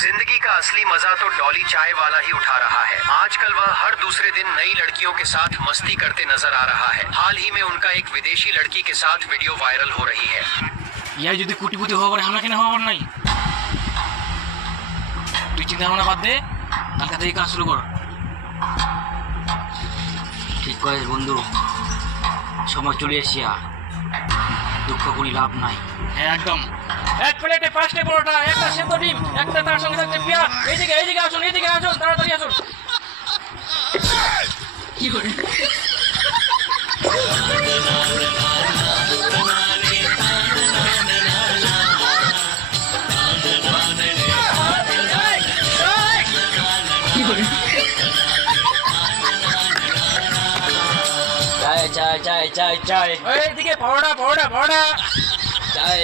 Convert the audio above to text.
जिंदगी का असली मजा तो डॉली चाय वाला ही उठा रहा है। आजकल वह हर दूसरे दिन नई लड़कियों के साथ मस्ती करते नजर आ रहा है। हाल ही में उनका एक विदेशी लड़की के साथ वीडियो वायरल हो रही है। ইয়ার যদি কোটিপতি হওয়া পারে আমরা কেন হওয়া পার নাই? তুই চিন্তা ভাবনা বাদ দে, কালকা থেকে কাজ শুরু কর। ঠিক কয়েস বন্ধু, সময় চলে এসিয়া, দুঃখ করি লাভ নাই। হ্যাঁ একদম। এক প্লেটে 5টা পরোটা, একটা সেদ্ধ ডিম, একটা তার সঙ্গে থাকছে পেঁয়াজ। এইদিকে আসুন, তাড়াতাড়ি আসুন। কি করে? চাই চাই চাই চাই চাই এইদিকে পরোটা চাই।